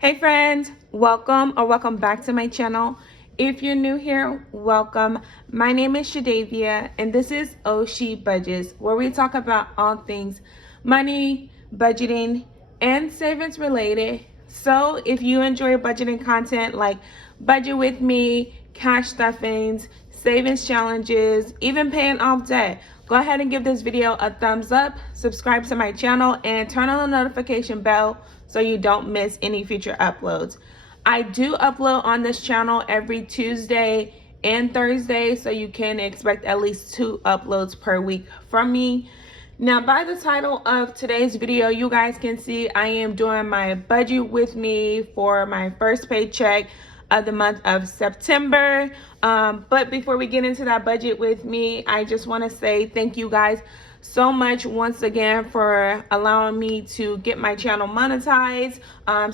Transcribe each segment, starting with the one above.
Hey friends, welcome back to my channel. If you're new here, welcome. My name is Shadavia and this is Baddies&budgets, where we talk about all things money, budgeting, and savings related. So if you enjoy budgeting content like budget with me, cash stuffings, savings challenges, even paying off debt, go ahead and give this video a thumbs up, subscribe to my channel, and turn on the notification bell so you don't miss any future uploads. I do upload on this channel every Tuesday and Thursday, so you can expect at least 2 uploads per week from me. Now, by the title of today's video, you guys can see I am doing my budget with me for my first paycheck of the month of September. But before we get into that budget with me, I just want to say thank you guys so much once again for allowing me to get my channel monetized.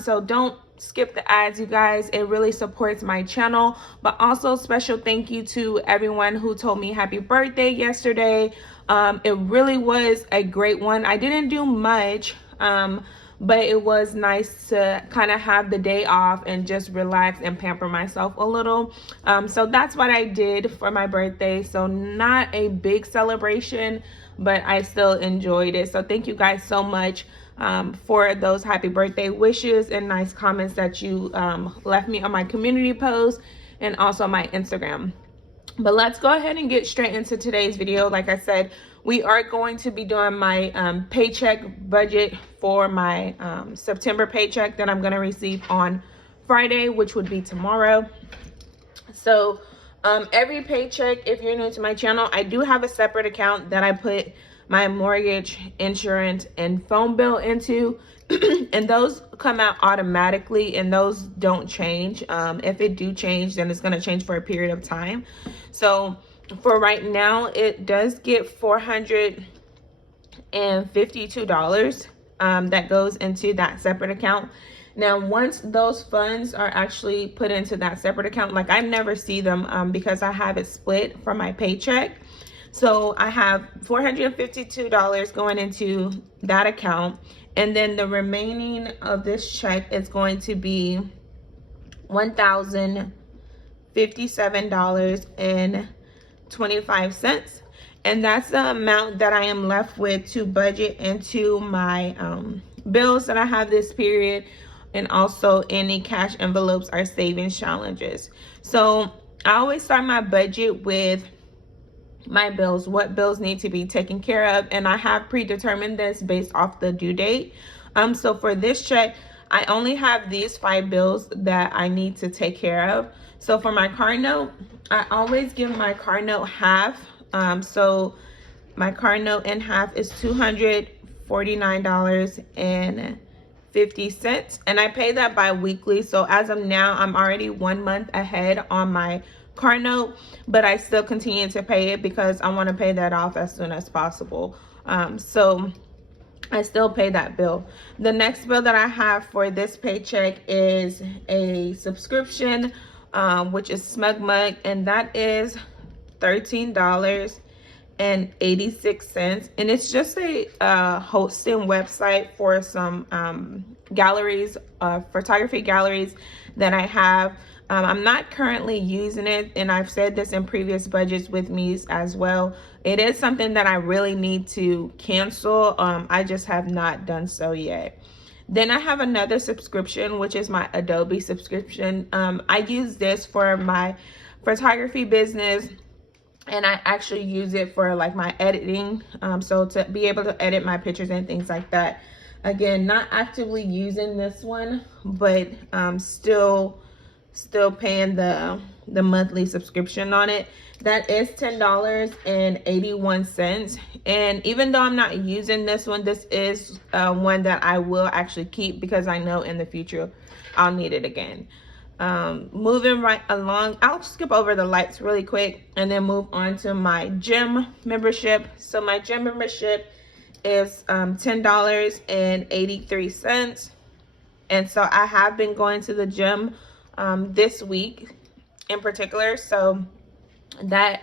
So don't skip the ads, you guys. It really supports my channel. But also special thank you to everyone who told me happy birthday yesterday. It really was a great one. I didn't do much, but it was nice to kind of have the day off and just relax and pamper myself a little. So that's what I did for my birthday. So not a big celebration, but I still enjoyed it. So thank you guys so much for those happy birthday wishes and nice comments that you left me on my community post and also my Instagram. But let's go ahead and get straight into today's video. Like I said, we are going to be doing my paycheck budget for my September paycheck that I'm going to receive on Friday, which would be tomorrow. So every paycheck, if you're new to my channel, I do have a separate account that I put my mortgage, insurance, and phone bill into. And those come out automatically and those don't change. If it do change, then it's going to change for a period of time. So for right now, it does get $452 that goes into that separate account. Now, once those funds are actually put into that separate account, like I never see them because I have it split from my paycheck. So I have $452 going into that account. And then the remaining of this check is going to be $1,057.25. And that's the amount that I am left with to budget into my bills that I have this period, and also any cash envelopes or savings challenges. So I always start my budget with my bills, what bills need to be taken care of, and I have predetermined this based off the due date. So for this check, I only have these 5 bills that I need to take care of. So for my car note, I always give my car note half. So my car note in half is $249.50, and I pay that bi-weekly. So as of now, I'm already 1 month ahead on my car note, but I still continue to pay it because I want to pay that off as soon as possible. So I still pay that bill. The next bill that I have for this paycheck is a subscription, which is Smug Mug, and that is $13.86, and it's just a hosting website for some galleries, photography galleries that I have. I'm not currently using it, and I've said this in previous budgets with me as well. It is something that I really need to cancel. I just have not done so yet. Then I have another subscription, which is my Adobe subscription. I use this for my photography business, and I actually use it for like my editing. So to be able to edit my pictures and things like that. Again, not actively using this one, but still paying the monthly subscription on it. That is $10.81. And even though I'm not using this one, this is one that I will actually keep because I know in the future I'll need it again. Moving right along, I'll skip over the lights really quick and then move on to my gym membership. So my gym membership is $10.83. And so I have been going to the gym this week in particular, so that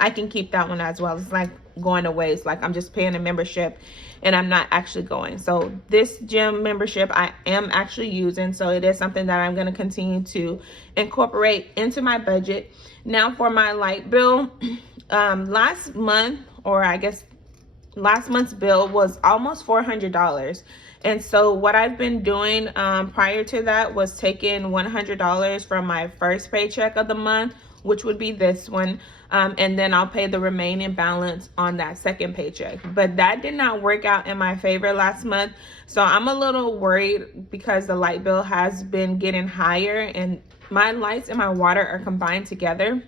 I can keep that one as well. It's like going to waste. Like I'm just paying a membership and I'm not actually going. So this gym membership I am actually using. So it is something that I'm going to continue to incorporate into my budget. Now for my light bill, last month, or I guess last month's bill was almost $400. And so what I've been doing prior to that was taking $100 from my first paycheck of the month, which would be this one, and then I'll pay the remaining balance on that second paycheck. But that did not work out in my favor last month, so I'm a little worried because the light bill has been getting higher, and my lights and my water are combined together,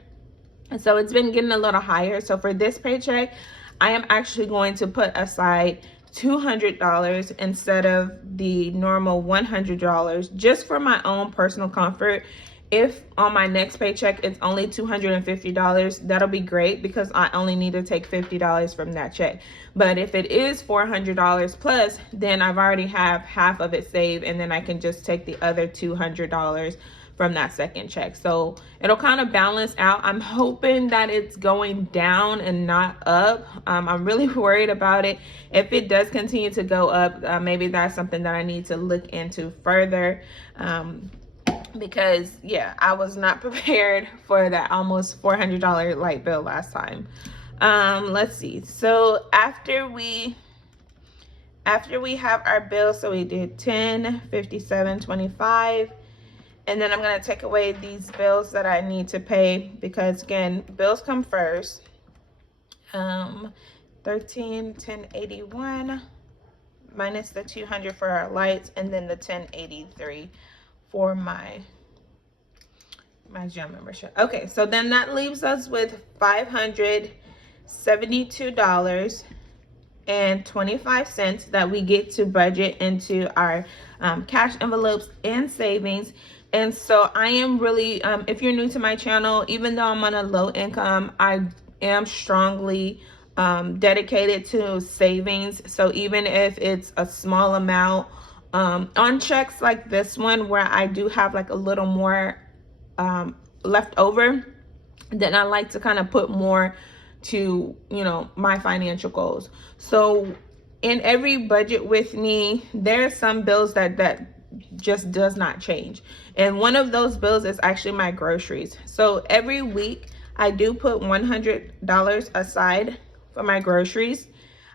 and so it's been getting a little higher. So for this paycheck, I am actually going to put aside $200 instead of the normal $100, just for my own personal comfort. If on my next paycheck it's only $250, that'll be great because I only need to take $50 from that check. But if it is $400 plus, then I've already have half of it saved, and then I can just take the other $200 from that second check. So it'll kind of balance out. I'm hoping that it's going down and not up. I'm really worried about it. If it does continue to go up, maybe that's something that I need to look into further. Because yeah, I was not prepared for that almost $400 light bill last time. Let's see. So after we have our bill, so we did 10, 57, 25. And then I'm going to take away these bills that I need to pay because, again, bills come first. 13, 1081 minus the 200 for our lights, and then the 1083 for my gym membership. Okay, so then that leaves us with $572.25 that we get to budget into our cash envelopes and savings. And so I am really, if you're new to my channel, even though I'm on a low income, I am strongly dedicated to savings. So even if it's a small amount, on checks like this one where I do have like a little more left over, then I like to kind of put more to, you know, my financial goals. So in every budget with me, there are some bills that just does not change. And one of those bills is actually my groceries. So every week I do put $100 aside for my groceries.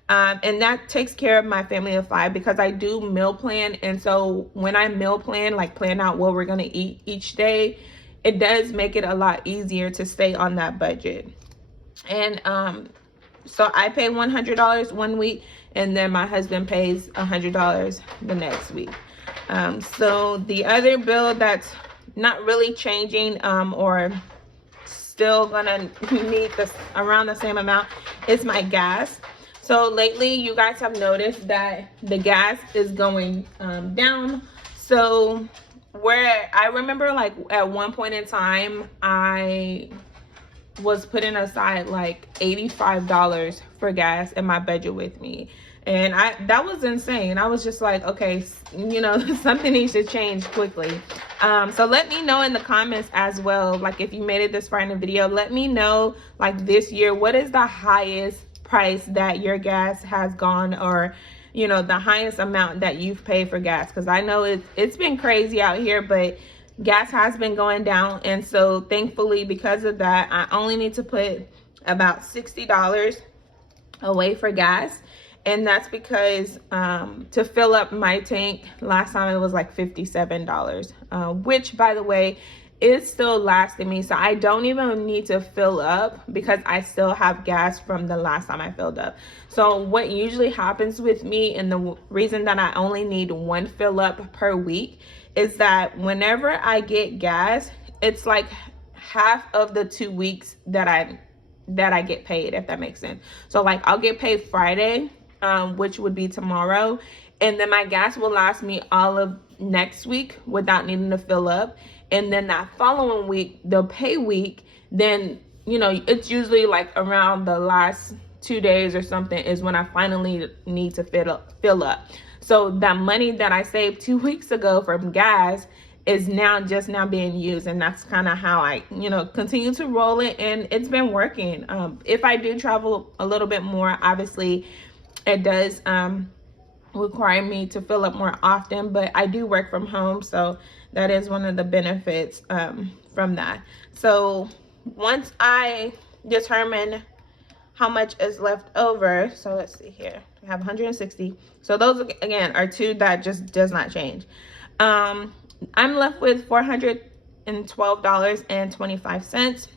And that takes care of my family of 5 because I do meal plan. And so when I meal plan, like plan out what we're going to eat each day, it does make it a lot easier to stay on that budget. And so I pay $100 one week, and then my husband pays $100 the next week. So the other bill that's not really changing or still gonna need this around the same amount is my gas. So lately you guys have noticed that the gas is going down. So where I remember, like at one point in time, I was putting aside like $85 for gas in my budget with me. And that was insane. I was just like, okay, you know, something needs to change quickly. So let me know in the comments as well. Like if you made it this far in the video, let me know like this year, what is the highest price that your gas has gone, or, you know, the highest amount that you've paid for gas? Because I know it's been crazy out here, but gas has been going down. And so thankfully, because of that, I only need to put about $60 away for gas. And that's because to fill up my tank, last time it was like $57, which by the way, is still lasting me. So I don't even need to fill up because I still have gas from the last time I filled up. So what usually happens with me, and the reason that I only need one fill up per week, is that whenever I get gas, it's like half of the 2 weeks that I get paid, if that makes sense. So like I'll get paid Friday, which would be tomorrow, and then my gas will last me all of next week without needing to fill up. And then that following week, the pay week, then, you know, it's usually like around the last 2 days or something is when I finally need to fill up. So that money that I saved 2 weeks ago from gas is just now being used, and that's kind of how I continue to roll it, and it's been working. If I do travel a little bit more, obviously it does require me to fill up more often, but I do work from home, so that is one of the benefits from that. So once I determine how much is left over, so let's see here, we have 160. So those again are two that just does not change. I'm left with $412.25.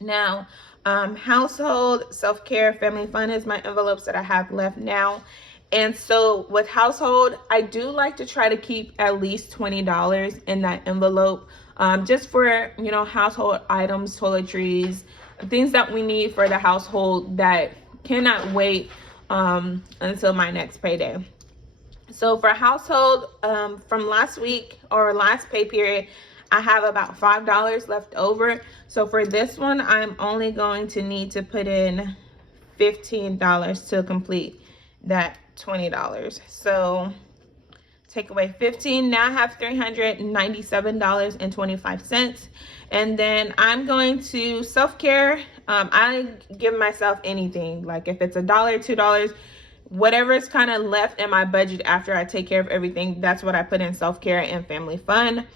Now, household, self-care, family fun is my envelopes that I have left now. And so with household, I do like to try to keep at least $20 in that envelope, just for, household items, toiletries, things that we need for the household that cannot wait until my next payday. So for household, from last week or last pay period, I have about $5 left over. So for this one, I'm only going to need to put in $15 to complete that $20. So take away 15. Now I have $397.25. And then I'm going to self-care. I give myself anything, like if it's $1, $2, whatever is kind of left in my budget after I take care of everything, that's what I put in self-care and family fun.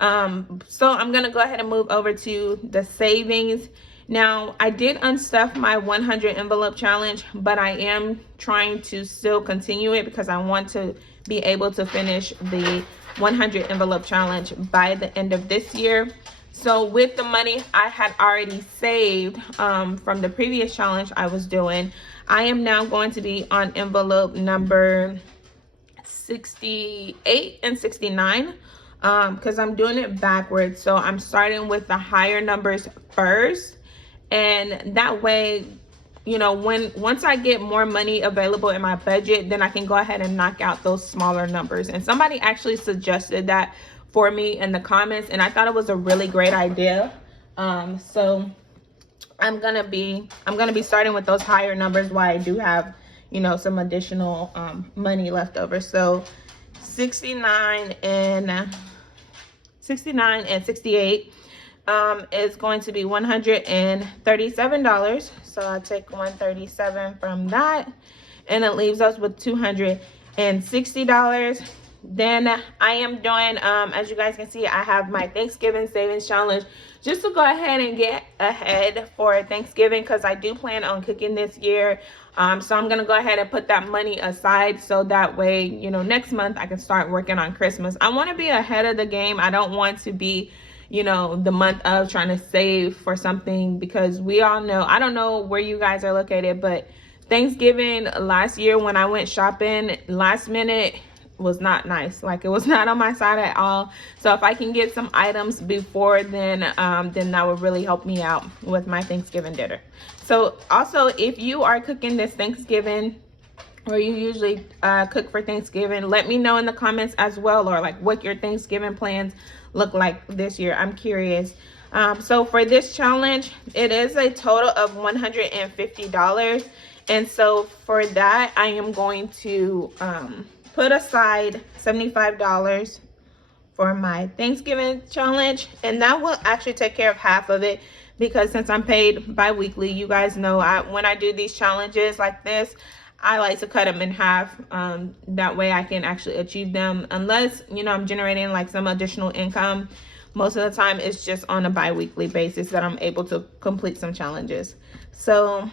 So I'm gonna go ahead and move over to the savings. Now, I did unstuff my 100 envelope challenge, but I am trying to still continue it because I want to be able to finish the 100 envelope challenge by the end of this year. So with the money I had already saved from the previous challenge I was doing, I am now going to be on envelope number 68 and 69 because I'm doing it backwards. So I'm starting with the higher numbers first. And that way, once I get more money available in my budget, then I can go ahead and knock out those smaller numbers. And somebody actually suggested that for me in the comments, and I thought it was a really great idea. So I'm gonna be starting with those higher numbers while I do have, some additional money left over. So 69 and 68 is going to be $137. So I take 137 from that, and it leaves us with $260. Then I am doing, as you guys can see, I have my Thanksgiving savings challenge just to go ahead and get ahead for Thanksgiving, because I do plan on cooking this year. So I'm going to go ahead and put that money aside so that way, next month I can start working on Christmas. I want to be ahead of the game. I don't want to be, the month of trying to save for something, because we all know, I don't know where you guys are located, but Thanksgiving last year when I went shopping last minute was not nice. Like, it was not on my side at all. So if I can get some items before then that would really help me out with my Thanksgiving dinner. So also, if you are cooking this Thanksgiving, or you usually cook for Thanksgiving, let me know in the comments as well, or like what your Thanksgiving plans look like this year. I'm curious. So for this challenge, it is a total of $150. And so for that, I am going to put aside $75 for my Thanksgiving challenge, and that will actually take care of half of it, because since I'm paid bi-weekly, you guys know when I do these challenges like this, I like to cut them in half. That way I can actually achieve them, unless I'm generating like some additional income. Most of the time it's just on a bi-weekly basis that I'm able to complete some challenges. So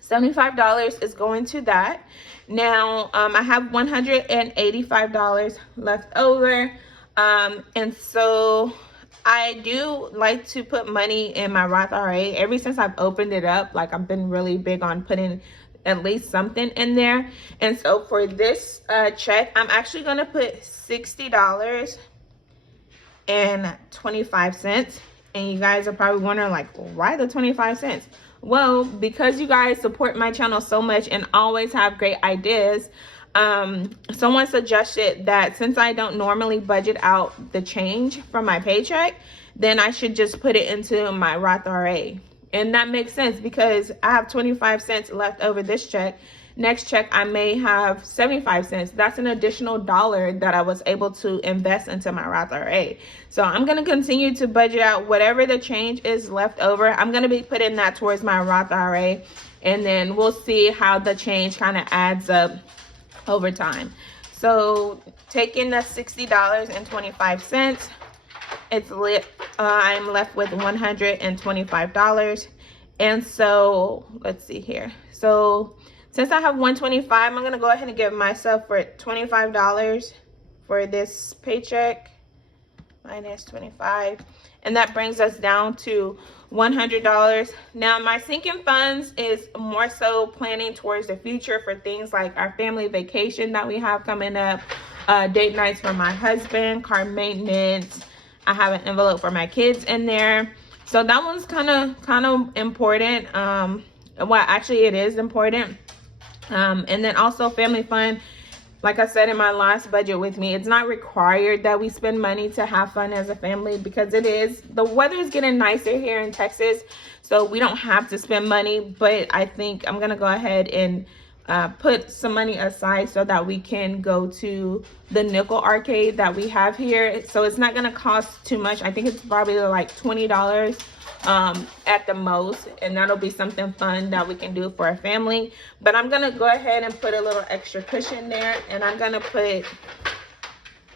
$75 is going to that. Now I have $185 left over, and so I do like to put money in my Roth IRA. Ever since I've opened it up, like, I've been really big on putting at least something in there. And so for this check, I'm actually going to put $60.25. And you guys are probably wondering, like, why the 25 cents? Well, because you guys support my channel so much and always have great ideas, someone suggested that since I don't normally budget out the change from my paycheck, then I should just put it into my Roth IRA. And that makes sense, because I have 25 cents left over this check. next check I may have 75 cents. That's an additional $1 that I was able to invest into my Roth IRA. So I'm going to continue to budget out whatever the change is left over. I'm going to be putting that towards my Roth IRA, and then we'll see how the change kind of adds up over time. So taking the $60.25, it's lit. I'm left with $125. And so let's see here. So since I have $125, I'm gonna go ahead and give myself for $25 for this paycheck minus 25, and that brings us down to $100. Now my sinking funds is more so planning towards the future for things like our family vacation that we have coming up, date nights for my husband, car maintenance. I have an envelope for my kids in there, so that one's kind of important. Well, actually it is important. And then also family fund. Like I said in my last budget with me, it's not required that we spend money to have fun as a family, because the weather is getting nicer here in Texas, so we don't have to spend money. But I think I'm gonna go ahead and put some money aside so that we can go to the nickel arcade that we have here. So it's not gonna cost too much. I think it's probably like $20 at the most, and that'll be something fun that we can do for a family. But I'm gonna go ahead and put a little extra cushion there, and I'm gonna put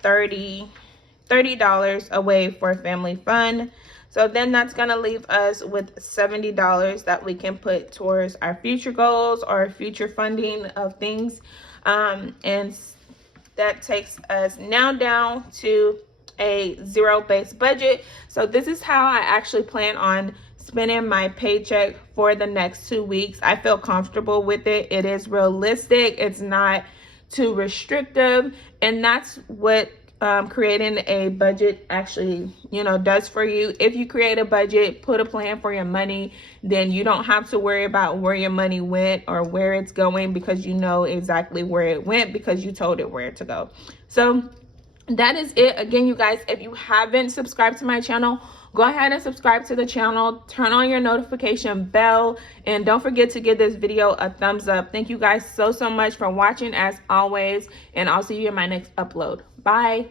$30 away for family fun. So then that's gonna leave us with $70 that we can put towards our future goals or future funding of things. And that takes us now down to a zero-based budget. So this is how I actually plan on spending my paycheck for the next 2 weeks. I feel comfortable with it. It is realistic. It's not too restrictive, and that's what creating a budget actually, does for you. If you create a budget, put a plan for your money, then you don't have to worry about where your money went or where it's going, because you know exactly where it went because you told it where to go. So that is it. Again, you guys, if you haven't subscribed to my channel, go ahead and subscribe to the channel, turn on your notification bell, and don't forget to give this video a thumbs up. Thank you guys so much for watching as always, and I'll see you in my next upload. Bye.